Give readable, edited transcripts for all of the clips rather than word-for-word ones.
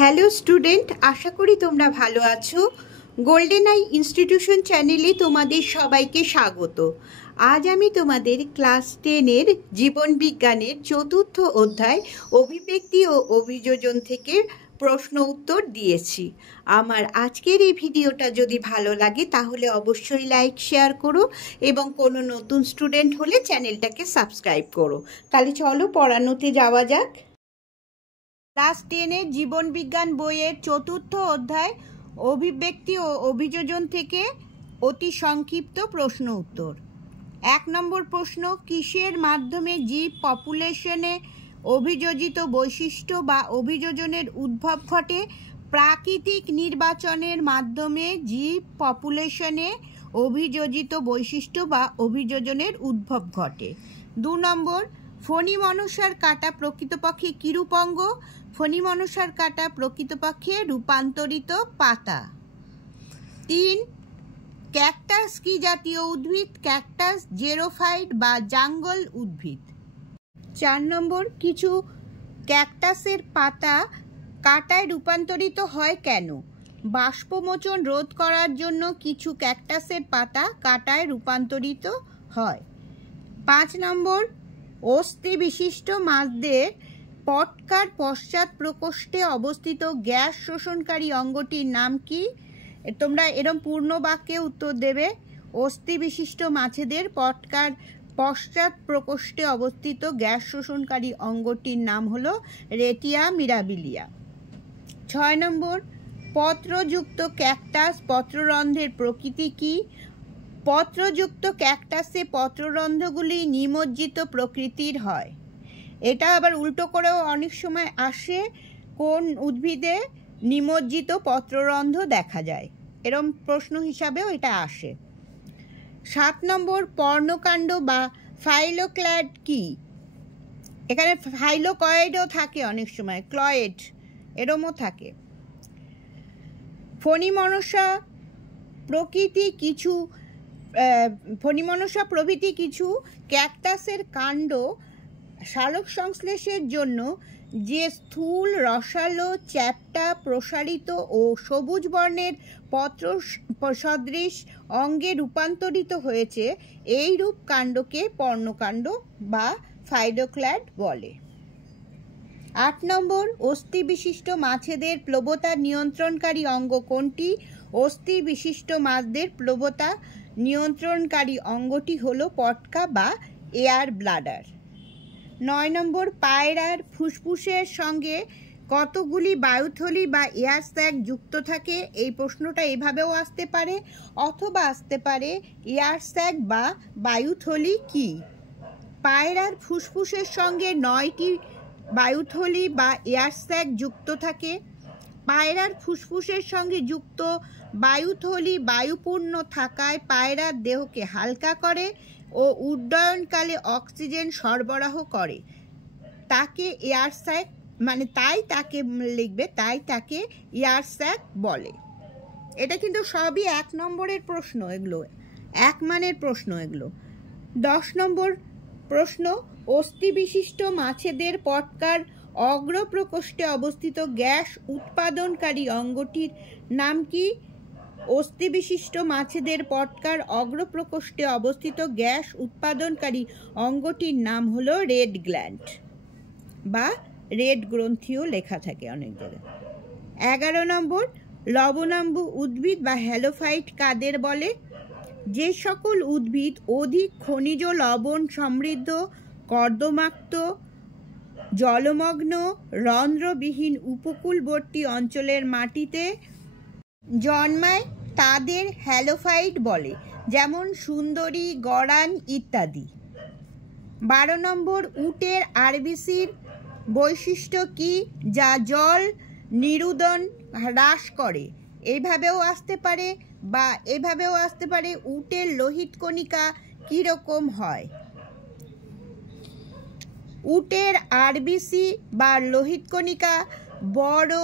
Hello student, আশা করি তোমরা ভালো আছো। গোল্ডেন আই ইনস্টিটিউশন চ্যানেলে তোমাদের সবাইকে স্বাগত। আজ আমি তোমাদের ক্লাস 10-এর জীবন বিজ্ঞানের চতুর্থ অধ্যায় অভিব্যক্তি ও অভিযোজন থেকে প্রশ্ন উত্তর দিয়েছি। আমার আজকের এই ভিডিওটা যদি ভালো লাগে তাহলে অবশ্যই লাইক শেয়ার করো এবং কোনো নতুন স্টুডেন্ট হলে চ্যানেলটাকে সাবস্ক্রাইব করো। তাহলে চলো পড়ানোতে যাওয়া যাক। ক্লাস 10-এর জীবন বিজ্ঞান বইয়ের চতুর্থ অধ্যায় অভিব্যক্তি ও অভিযোজন থেকে অতি সংক্ষিপ্ত প্রশ্ন উত্তর। 1 নম্বর প্রশ্ন, কিসের মাধ্যমে জীব পপুলেশনে অভিযোজিত বৈশিষ্ট্য বা অভিযোজনের উদ্ভব ঘটে? প্রাকৃতিক নির্বাচনের মাধ্যমে জীব পপুলেশনে অভিযোজিত বৈশিষ্ট্য বা অভিযোজনের উদ্ভব ঘটে। 2 নম্বর, ফণী মনসার কাঁটা প্রকৃতপক্ষে কিরূপ অঙ্গ? ফণী মনসার কাঁটা প্রকৃতপক্ষে রূপান্তরিত পাতা। 3, ক্যাকটাস কি জাতীয় উদ্ভিদ? ক্যাকটাস জেরোফাইট বা জাঙ্গল উদ্ভিদ। 4 নম্বর, কিছু ক্যাকটাসের পাতা কাঁটায় রূপান্তরিত হয় কেন? বাষ্পমোচন রোধ করার জন্য কিছু ক্যাকটাসের পাতা কাঁটায় রূপান্তরিত হয়। 5 নম্বর, অস্থি বিশিষ্ট মাছদের পটকার পশ্চাৎ প্রকোষ্ঠে অবস্থিত গ্যাস শোষণকারী অঙ্গটির নাম কি? তোমরা এরম পূর্ণ বাক্যে উত্তর দেবে। অস্থি বিশিষ্ট মাছেদের পটকার পশ্চাৎ প্রকোষ্ঠে অবস্থিত গ্যাস শোষণকারী অঙ্গটির নাম হলো রেটিয়া মিরাবিলিয়া। 6 নম্বর, পত্রযুক্ত ক্যাকটাস পত্ররন্ধ্রের প্রকৃতি কি? পত্রযুক্ত ক্যাকটাসে পত্ররন্ধ্রগুলি নিমজ্জিত প্রকৃতির হয়। এটা আবার উল্টো করেও অনেক সময় আসে, কোন উদ্ভিদে নিমজ্জিত পত্ররন্ধ্র দেখা যায়, এরম প্রশ্ন হিসাবেও এটা আসে। 7 নম্বর, পর্ণকাণ্ড বা ফাইলোক্ল্যাড কি? এখানে ফাইলোকয়েডও থাকে, অনেক সময় ক্লয়েড এরমও থাকে। ফণী মনসা প্রভৃতি কিছু ক্যাকটাসের কাণ্ড সালোক সংশ্লেষের জন্য যে স্থূল রসালো চ্যাপ্টা প্রসারিত ও সবুজ বর্ণের পত্র সদৃশ অঙ্গে রূপান্তরিত হয়েছে, এই রূপ কাণ্ডকে পর্ণকাণ্ড বা ফাইলোক্ল্যাড বলে। 8 নম্বর, অস্থি বিশিষ্ট মাছেদের প্লবতা নিয়ন্ত্রণকারী অঙ্গ কোনটি? অস্থি বিশিষ্ট মাছদের প্লবতা নিয়ন্ত্রণকারী অঙ্গটি হলো পটকা বা এয়ার ব্লাডার। 9 নম্বর, পায়রার ফুসফুসের সঙ্গে কতগুলি বায়ুথলি বা এয়ার স্যাক যুক্ত থাকে? এই প্রশ্নটা এভাবেও আসতে পারে, অথবা আসতে পারে এয়ার স্যাক বা বায়ুথলি কি? পায়রার ফুসফুসের সঙ্গে 9টি বায়ুথলি বা এয়ার স্যাক যুক্ত থাকে। পায়রার ফুসফুসের সঙ্গে যুক্ত বায়ুথলি বায়ুপূর্ণ থাকায় পায়রার দেহকে হালকা করে ও উড্ডয়নকালে অক্সিজেন সরবরাহ করে। তাকে এয়ার স্যাক তাই তাকে এয়ার স্যাক বলে। এটা কিন্তু সবই 1 নম্বরের প্রশ্ন, এগুলো 1 মানের প্রশ্ন এগুলো। 10 নম্বর প্রশ্ন, অস্থি বিশিষ্ট মাছেদের পটকার অগ্রপ্রকোষ্ঠে অবস্থিত গ্যাস উৎপাদনকারী অঙ্গটির নাম কি? অস্থি বিশিষ্ট মাছেদের পটকার অগ্রপ্রকোষ্ঠে অবস্থিত গ্যাস উৎপাদনকারী অঙ্গটির নাম হলো রেড গ্ল্যান্ড বা রেড গ্রন্থিও লেখা থাকে অনেক জায়গায়। 11 নম্বর, লবণাম্বু উদ্ভিদ বা হ্যালোফাইট কাদের বলে? যে সকল উদ্ভিদ অধিক খনিজ লবণ সমৃদ্ধ কর্দমাক্ত জলমগ্ন রন্ধ্রবিহীন উপকূলবর্তী অঞ্চলের মাটিতে জন্মায় তাদের হ্যালোফাইট বলে, যেমন সুন্দরী, গড়ান ইত্যাদি। 12 নম্বর, উটের আরবিসির বৈশিষ্ট্য কি? যা জল নিরুদন হ্রাস করে। এইভাবেও আসতে পারে বা এভাবেও আসতে পারে, উটের লোহিত কণিকা কীরকম হয়? উটের আরবিসি বা লোহিত কণিকা বড়,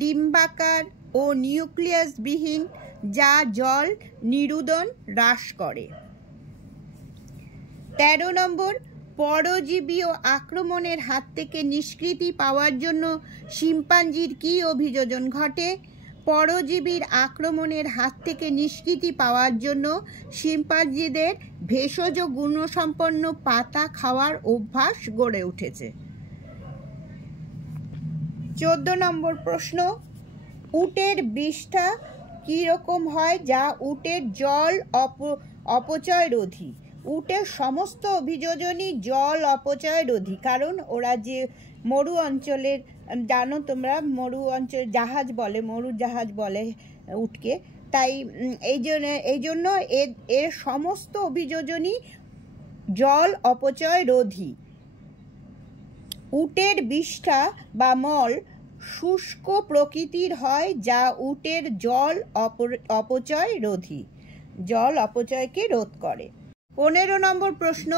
ডিম্বাকার ও নিউক্লিয়াসবিহীন, যা জল নিরুদন হ্রাস করে। 13 নম্বর, পরজীবী ও আক্রমণের হাত থেকে নিষ্কৃতি পাওয়ার জন্য শিম্পাঞ্জির কী অভিযোজন ঘটে? পরজীবীর আক্রমণের হাত থেকে নিষ্কৃতি পাওয়ার জন্য শিম্পাঞ্জিদের ভেষজ গুণসম্পন্ন পাতা খাওয়ার অভ্যাস গড়ে উঠেছে। 14 নম্বর প্রশ্ন, উটের বিষ্ঠা কী রকম হয় যা উটের জল অপচয় রোধী? উটের সমস্ত অভিযোজনই জল অপচয় রোধী, কারণ ওরা যে মরু অঞ্চলের, জানো তোমরা মরু অঞ্চল জাহাজ বলে, মরুর জাহাজ বলে উটকে, তাই এই জন্য এর সমস্ত অভিযোজনই জল অপচয় রোধী। উটের বিষ্ঠা বা মল শুষ্ক প্রকৃতির হয় যা উটের জল অপচয় রোধী, জল অপচয়কে রোধ করে। 15 নম্বর প্রশ্ন,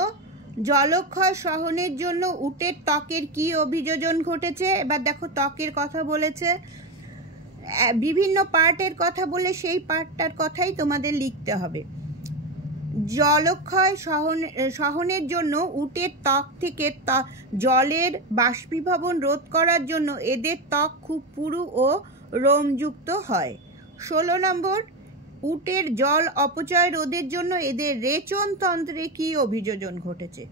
জলক্ষয় সহনের জন্য উটের ত্বকের কি অভিযোজন ঘটেছে? এবার দেখো, ত্বকের কথা বলেছে, বিভিন্ন পার্টের কথা বলে সেই পার্টটার কথাই তোমাদের লিখতে হবে। জলক্ষয় সহনের জন্য উটের ত্বক থেকে জলের বাষ্পীভবন রোধ করার জন্য এদের ত্বক খুব পুরু ও রোমযুক্ত হয়। 16 নম্বর, উটের জল অপচয় রোধের জন্য এদের রেচনতন্ত্রে কি অভিযোজন ঘটেছে?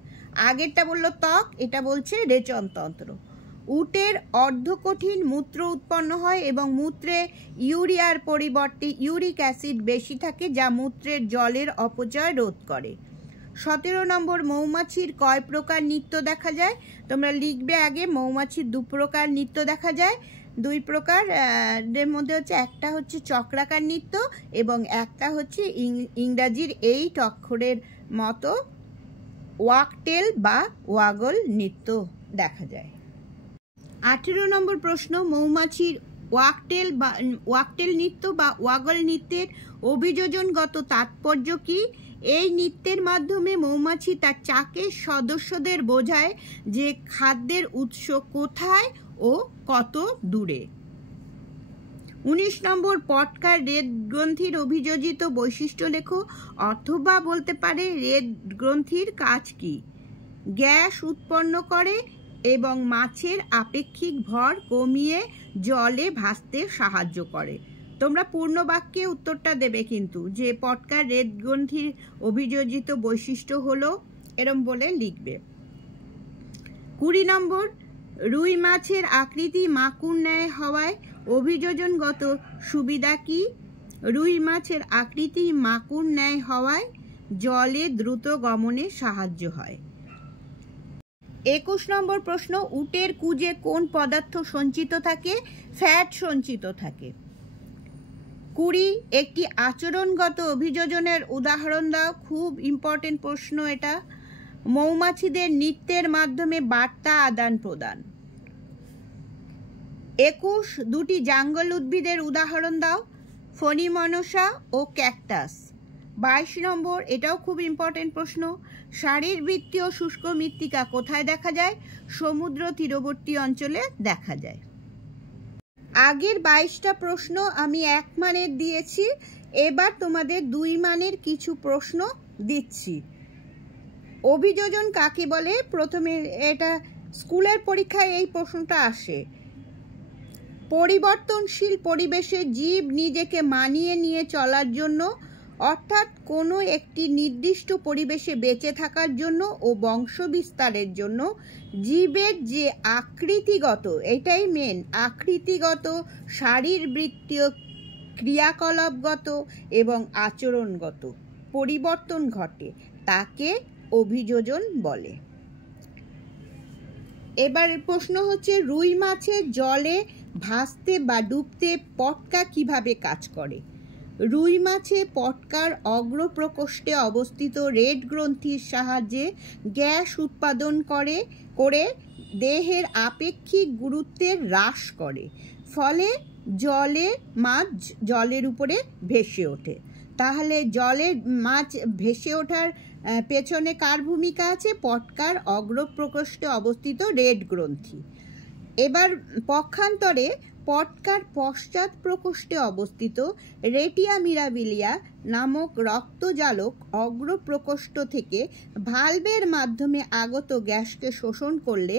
আগেরটা বললো ত্বক, এটা বলছে রেচনতন্ত্র। উটের অর্ধকঠিন মূত্র উৎপন্ন হয় এবং মূত্রে ইউরিয়ার পরিবর্তে ইউরিক অ্যাসিড বেশি থাকে যা মূত্রের জলের অপচয় রোধ করে। 17 নম্বর, মৌমাছির কয় প্রকার নৃত্য দেখা যায়? তোমরা লিখবে আগে, মৌমাছির 2 প্রকার নৃত্য দেখা যায়। 2 প্রকার এর মধ্যে হচ্ছে, একটা হচ্ছে চক্রাকার নৃত্য এবং একটা হচ্ছে ইংরাজির 8 অক্ষরের মতো ওয়াকটেল বা ওয়াগল নৃত্য দেখা যায়। 18 নম্বর প্রশ্ন, মৌমাছির ওয়াকটেল নৃত্য বা ওয়াগল নৃত্যের অভিযোজনগত তাৎপর্য কি? এই নৃত্যের মাধ্যমে মৌমাছি তার চাকের সদস্যদের বোঝায় যে খাদ্যের উৎস কোথায় ও কত দূরে। 19 নম্বর, পটকার রেদ গ্রন্থির অভিযোজিত বৈশিষ্ট্য লেখো, অথবা বলতে পারে রেদ গ্রন্থির কাজ কি? গ্যাস উৎপন্ন করে এবং মাছের আপেক্ষিক ভর কমিয়ে জলে ভাসতে সাহায্য করে। তোমরা পূর্ণ বাক্যে উত্তরটা দেবে কিন্তু, যে পটকার রেদ গ্রন্থির অভিযোজিত বৈশিষ্ট্য হলো, এরম বলে লিখবে। 20 নম্বর, রুই মাছের আকৃতি মাকুর ন্যায় হওয়ায় অভিযোজনগত সুবিধা কি? রুই মাছের আকৃতি মাকুর ন্যায় হওয়ায় জলে দ্রুত গমনে সাহায্য হয়। 21 নম্বর প্রশ্ন, উটের কুজে কোন পদার্থ সঞ্চিত থাকে? ফ্যাট সঞ্চিত থাকে। 20, একটি আচরণগত অভিযোজনের উদাহরণ দাও। খুব ইম্পর্টেন্ট প্রশ্ন এটা। মৌমাছিদের নৃত্যের মাধ্যমে বার্তা আদান প্রদান। 21, দুটি জাঙ্গল উদ্ভিদের উদাহরণ দাও। ফণিমনসা ও ক্যাকটাস। 22 নম্বর, এটাও খুব ইম্পর্টেন্ট প্রশ্ন, শারীরবৃত্তীয় শুষ্ক মৃত্তিকা কোথায় দেখা যায়? সমুদ্র তীরবর্তী অঞ্চলে দেখা যায়। আগের 22টা প্রশ্ন আমি 1 মানের দিয়েছি, এবার তোমাদের 2 মানের কিছু প্রশ্ন দিচ্ছি। অভিযোজন কাকে বলে? প্রথমে, এটা স্কুলের পরীক্ষায় এই প্রশ্নটা আসে। পরিবর্তনশীল পরিবেশে জীব নিজেকে মানিয়ে নিয়ে চলার জন্য, অর্থাৎ কোনো একটি নির্দিষ্ট পরিবেশে বেঁচে থাকার জন্য ও বংশ বিস্তারের জন্য জীবের যে আকৃতিগত, এটাই মেন, আকৃতিগত, শারীরবৃত্তীয়, ক্রিয়াকলাপগত এবং আচরণগত পরিবর্তন ঘটে তাকে অভিযোজন বলে। এবার প্রশ্ন হচ্ছে, রুই মাছের জলে ভাসতে বা ডুবতে পটকা কিভাবে কাজ করে? রুই মাছে পটকার অগ্রপ্রকোষ্ঠে অবস্থিত রেড গ্রন্থির সাহায্যে গ্যাস উৎপাদন করে দেহের আপেক্ষিক গুরুত্বের হ্রাস করে, ফলে মাছ জলের উপরে ভেসে ওঠে। তাহলে জলের মাছ ভেসে ওঠার পেছনে কার ভূমিকা আছে? পটকার অগ্রপ্রকোষ্ঠে অবস্থিত রেড গ্রন্থি। এবার পক্ষান্তরে পটকার পশ্চাৎ প্রকোষ্ঠে অবস্থিত রেটিয়া মিরাবিলিয়া নামক রক্তজালক অগ্রপ্রকোষ্ঠ থেকে ভালভের মাধ্যমে আগত গ্যাসকে শোষণ করলে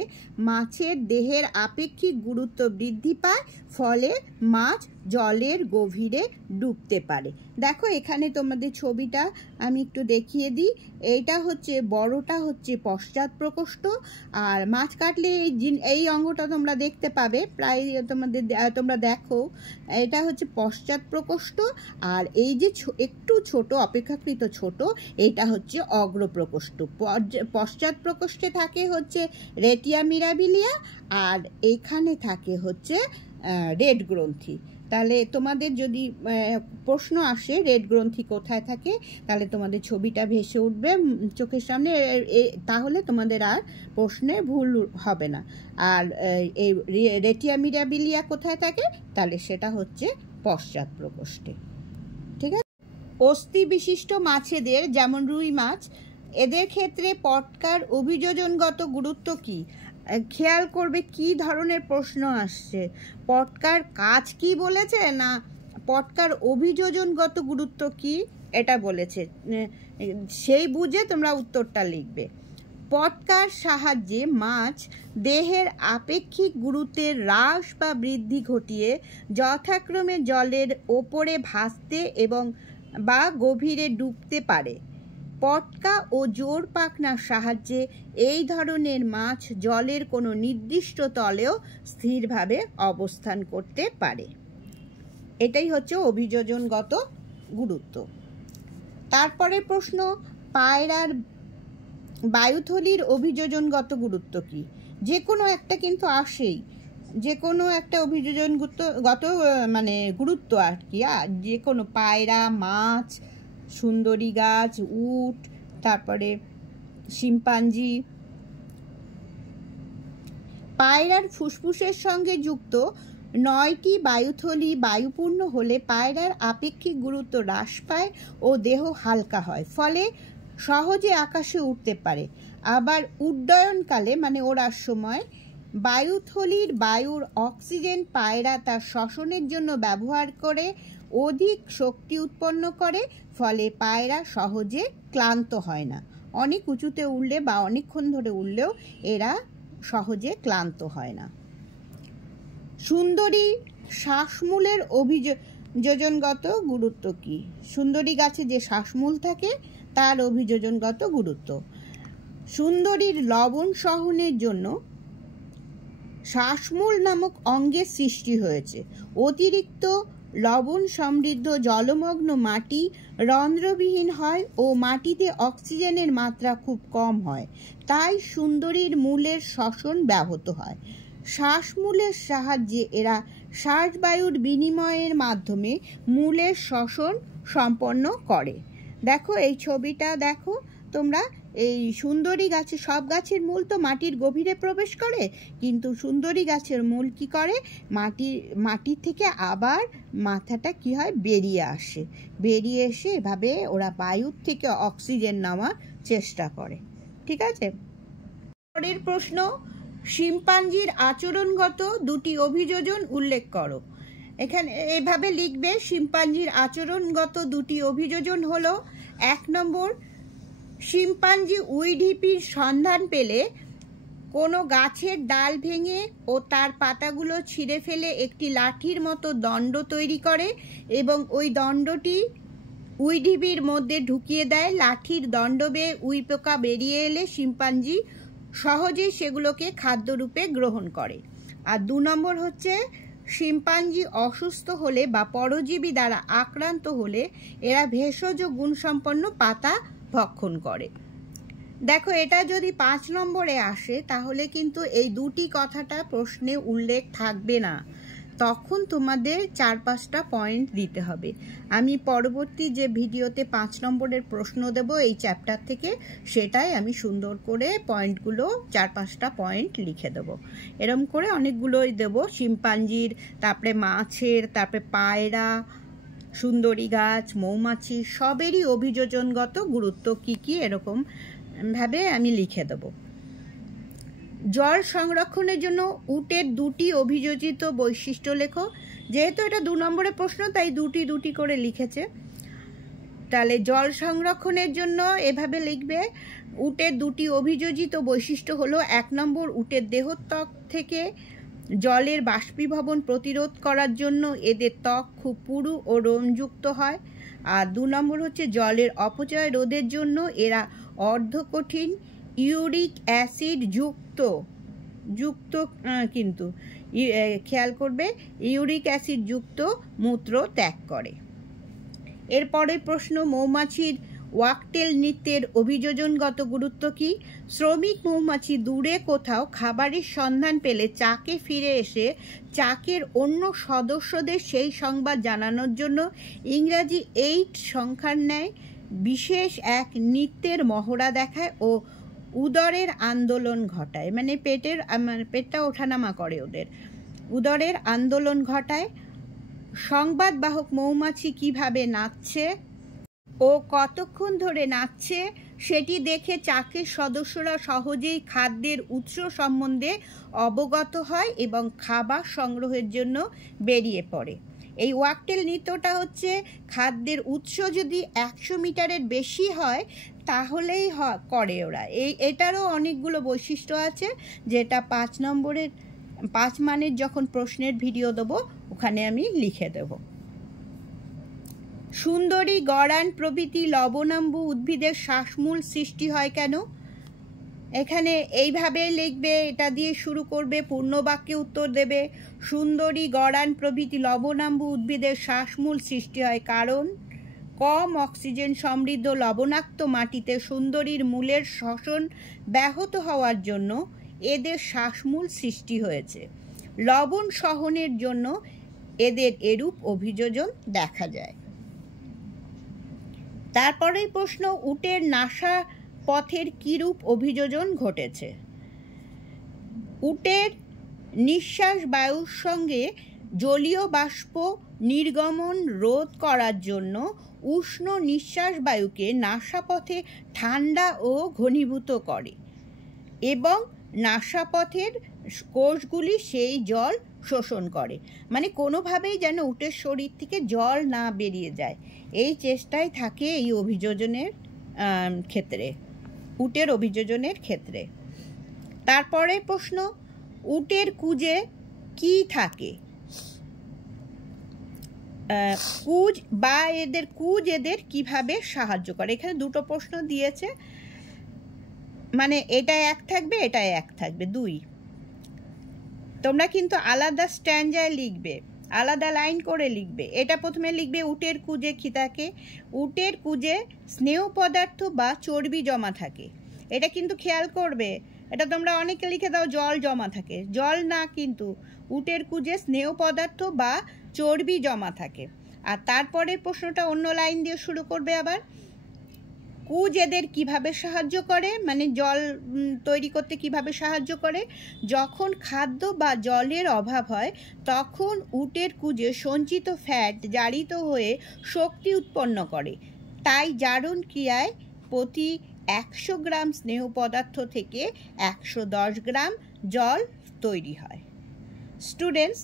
মাছের দেহের আপেক্ষিক গুরুত্ব বৃদ্ধি পায়, ফলে মাছ জলের গভীরে ডুবতে পারে। দেখো এখানে তোমাদের ছবিটা আমি একটু দেখিয়ে দিই। এইটা হচ্ছে বড়টা হচ্ছে পশ্চাৎ প্রকোষ্ঠ, আর মাছ কাটলে এই অঙ্গটা তোমরা দেখতে পাবে, প্রায় তোমরা দেখো, এটা হচ্ছে পশ্চাৎ প্রকোষ্ঠ, আর এই যে একটু ছোট অপেক্ষাকৃত ছোট এটা হচ্ছে অগ্রপ্রকোষ্ঠ। পশ্চাৎ প্রকোষ্ঠে থাকে হচ্ছে রেটিয়া মিরাবিলিয়া, আর এখানে থাকে হচ্ছে রেড গ্রন্থি। তাহলে তোমাদের যদি প্রশ্ন আসে রেড গ্রন্থি কোথায় থাকে, তাহলে তোমাদের ছবিটা ভেসে উঠবে চোখের সামনে, তাহলে তোমাদের আর প্রশ্নে ভুল হবে না। আর এই রেটিয়া মিরাবিলিয়া কোথায় থাকে, তাহলে সেটা হচ্ছে পশ্চাৎ প্রকোষ্ঠে। ঠিক আছে। অস্থি বিশিষ্ট মাছেদের যেমন রুই মাছ, এদের ক্ষেত্রে পটকার অভিযোজনগত গুরুত্ব কি? খেয়াল করবে কি ধরনের প্রশ্ন আসছে, পটকার কাজ কি বলেছে না পটকার অভিযোজনগত গুরুত্ব কি এটা বলেছে, সেই বুঝে তোমরা উত্তরটা লিখবে। পটকার সাহায্যে মাছ দেহের আপেক্ষিক গুরুত্বের হ্রাস বা বৃদ্ধি ঘটিয়ে যথাক্রমে জলের ওপরে ভাসতে এবং বা গভীরে ডুবতে পারে। পটকা ও জোর পাখনার সাহায্যে এই ধরনের মাছ জলের কোনো নির্দিষ্ট তলেও স্থিরভাবে অবস্থান করতে পারে। এটাই হচ্ছে অভিযোজনগত গুরুত্ব। তারপরে প্রশ্ন, পায়রার বায়ুথলির অভিযোজনগত গুরুত্ব কি? যে কোনো একটা কিন্তু আসেই, যে কোনো একটা অভিযোজনগত মানে গুরুত্ব আর কি, যে কোনো পায়রা, মাছ, সুন্দরী গাছ, উট, তারপরে শিম্পাঞ্জি। পায়রার ফুসফুসের সঙ্গে যুক্ত 9টি বায়ুথলি বায়ুপূর্ণ হলে পায়রার আপেক্ষিক গুরুত্ব হ্রাস পায় ও দেহ হালকা হয়, ফলে সহজে আকাশে উঠতে পারে। আবার উড্ডয়নকালে মানে ওড়ার সময় বায়ুথলির বায়ুর অক্সিজেন পায়রা তার শ্বসনের জন্য ব্যবহার করে অধিক শক্তি উৎপন্ন করে, ফলে পায়রা সহজে ক্লান্ত হয় না। অনেক উঁচুতে উড়লে বা অনেকক্ষণ ধরে উড়লেও এরা সহজে ক্লান্ত হয় না। সুন্দরী শ্বাসমূলের অভিযোজনগত গুরুত্ব কি? সুন্দরী গাছে যে শ্বাসমূল থাকে তার অভিযোজনগত গুরুত্ব। সুন্দরীর লবণ সহনের জন্য শ্বাসমূল নামক অঙ্গের সৃষ্টি হয়েছে। অতিরিক্ত লবণ সমৃদ্ধ জলমগ্ন মাটি রন্ধ্রবিহীন হয় ও মাটিতে অক্সিজেনের মাত্রা খুব কম হয়, তাই সুন্দরীর মূলের শ্বসন ব্যাহত হয়। শ্বাসমূলের সাহায্যে এরা শ্বাসবায়ুর বিনিময়ের মাধ্যমে মূলের শ্বসন সম্পন্ন করে। দেখো এই ছবিটা দেখো তোমরা, এই সুন্দরী গাছে, সব গাছের মূল তো মাটির গভীরে প্রবেশ করে, কিন্তু সুন্দরী গাছের মূল কি করে, মাটির থেকে আবার মাথাটা কি হয় বেরিয়ে এসে এভাবে ওরা বায়ুর থেকে অক্সিজেন নেওয়ার চেষ্টা করে। ঠিক আছে। পরের প্রশ্ন, শিম্পাঞ্জির আচরণগত দুটি অভিযোজন উল্লেখ করো। এখানে এভাবে লিখবে, শিম্পাঞ্জির আচরণগত দুটি অভিযোজন হলো, 1 নম্বর, শিম্পাঞ্জি উইঢিপির সন্ধান পেলে কোনো গাছের ডাল ভেঙে ও তার পাতাগুলো ছিঁড়ে ফেলে একটি লাঠির মতো দণ্ড তৈরি করে এবং ওই দণ্ডটি উইঢিপির মধ্যে ঢুকিয়ে দেয়। লাঠির দণ্ড বেয়ে উইপোকা বেরিয়ে এলে শিম্পাঞ্জি সহজেই সেগুলোকে খাদ্যরূপে গ্রহণ করে। আর 2 নম্বর হচ্ছে, শিম্পাঞ্জি অসুস্থ হলে বা পরজীবী দ্বারা আক্রান্ত হলে এরা ভেষজ গুণসম্পন্ন পাতা ভক্ষণ করে। দেখো এটা যদি 5 নম্বরে আসে তাহলে কিন্তু এই দুটি কথাটা প্রশ্নে উল্লেখ থাকবে না, তখন তোমাদের 4-5টা পয়েন্ট দিতে হবে। আমি পরবর্তী যে ভিডিওতে 5 নম্বরের প্রশ্ন দেব এই চ্যাপ্টার থেকে, সেটাই আমি সুন্দর করে পয়েন্টগুলো 4-5টা পয়েন্ট লিখে দেব। এরম করে অনেকগুলোই দেব, শিম্পাঞ্জির, তারপরে মাছের, তারপরে পায়রা, সুন্দরী গাছ, মৌমাছি, সবেরই অভিযোজনগত গুরুত্ব কি কি এরকম ভাবে আমি লিখে দেব। জল সংরক্ষণের জন্য উটের 2টি অভিযোজিত বৈশিষ্ট্য লেখো। যেহেতু এটা 2 নম্বরের প্রশ্ন তাই দুটি করে লিখেছে। তাহলে জল সংরক্ষণের জন্য এভাবে লিখবে, উটের দুটি অভিযোজিত বৈশিষ্ট্য হলো, 1 নম্বর, উটের দেহত্বক থেকে জলের বাষ্পীভবন প্রতিরোধ করার জন্য এদের ত্বক খুব পুরু ও রোমযুক্ত হয়। আর 2 নম্বর হচ্ছে জলের অপচয় রোধের জন্য এরা অর্ধকঠিন ইউরিক অ্যাসিড যুক্ত কিন্তু খেয়াল করবে, ইউরিক অ্যাসিড যুক্ত মূত্র ত্যাগ করে। এরপরে প্রশ্ন, মৌমাছির ওয়াকটেল নৃত্যের অভিযোজনগত গুরুত্ব কি? শ্রমিক মৌমাছি দূরে কোথাও খাবারের সন্ধান পেলে চাকে ফিরে এসে চাকের অন্য সদস্যদের সেই সংবাদ জানানোর জন্য ইংরাজি 8 সংখ্যার ন্যায় বিশেষ এক নৃত্যের মহড়া দেখায় ও উদরের আন্দোলন ঘটায়, মানে পেটটা ওঠানামা করে, ওদের উদরের আন্দোলন ঘটায়। সংবাদবাহক মৌমাছি কিভাবে নাচছে ও কতক্ষণ ধরে নাচছে সেটি দেখে চাকের সদস্যরা সহজেই খাদ্যের উৎস সম্বন্ধে অবগত হয় এবং খাবার সংগ্রহের জন্য বেরিয়ে পড়ে। এই ওয়াকটেল নৃত্যটা হচ্ছে খাদ্যের উৎস যদি 100 মিটারের বেশি হয় তাহলেই করে ওরা। এটারও অনেকগুলো বৈশিষ্ট্য আছে, যেটা 5 নম্বরের 5 মানের যখন প্রশ্নের ভিডিও দেবো ওখানে আমি লিখে দেব। সুন্দরী, গড়ান প্রভৃতি লবণাম্বু উদ্ভিদের শ্বাসমূল সৃষ্টি হয় কেন? এখানে এইভাবে লিখবে, এটা দিয়ে শুরু করবে, পূর্ণ বাক্যে উত্তর দেবে। সুন্দরী, গড়ান প্রভৃতি লবণাম্বু উদ্ভিদের শ্বাসমূল সৃষ্টি হয় কারণ কম অক্সিজেন সমৃদ্ধ লবণাক্ত মাটিতে সুন্দরীর মূলের শ্বসন ব্যাহত হওয়ার জন্য এদের শ্বাসমূল সৃষ্টি হয়েছে। লবণ সহনের জন্য এদের এরূপ অভিযোজন দেখা যায়। তারপরেই প্রশ্ন, উটের নাসা পথের কিরূপ অভিযোজন ঘটেছে? উটের নিঃশ্বাস বায়ুর সঙ্গে জলীয় বাষ্প নির্গমন রোধ করার জন্য উষ্ণ নিঃশ্বাস বায়ুকে নাসাপথে ঠান্ডা ও ঘনীভূত করে এবং নাসাপথের কোষগুলি সেই জল শোষণ করে, মানে কোনোভাবেই যেন উটের শরীর থেকে জল না বেরিয়ে যায়, এই চেষ্টায় থাকে এই অভিযোজনের ক্ষেত্রে, উটের অভিযোজনের ক্ষেত্রে। তারপরে প্রশ্ন, উটের কুজে কি থাকে? কুজ এদের কিভাবে সাহায্য করে? এখানে দুটো প্রশ্ন দিয়েছে, মানে এটা 1 থাকবে, এটা 1 থাকবে, 2। তোমরা কিন্তু আলাদা স্ট্যান্ডায় লিখবে, আলাদা লাইন করে লিখবে। এটা প্রথমে লিখবে, উটের কুজে কি থাকে? উটের কুজে স্নেহ পদার্থ বা চর্বি জমা থাকে। এটা কিন্তু খেয়াল করবে, এটা তোমরা অনেকে লিখে দাও জল জমা থাকে, জল না, কিন্তু উটের কুজে স্নেহ পদার্থ বা চর্বি জমা থাকে। আর তারপরের প্রশ্নটা অন্য লাইন দিয়ে শুরু করবে আবার, কুজ এদের কিভাবে সাহায্য করে, মানে জল তৈরি করতে কিভাবে সাহায্য করে? যখন খাদ্য বা জলের অভাব হয় তখন উটের কুজে সঞ্চিত ফ্যাট জারিত হয়ে শক্তি উৎপন্ন করে, তাই জারণ ক্রিয়ায় প্রতি 100 গ্রাম স্নেহ পদার্থ থেকে 110 গ্রাম জল তৈরি হয়। স্টুডেন্টস,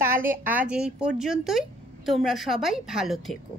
তাহলে আজ এই পর্যন্তই, তোমরা সবাই ভালো থেকো।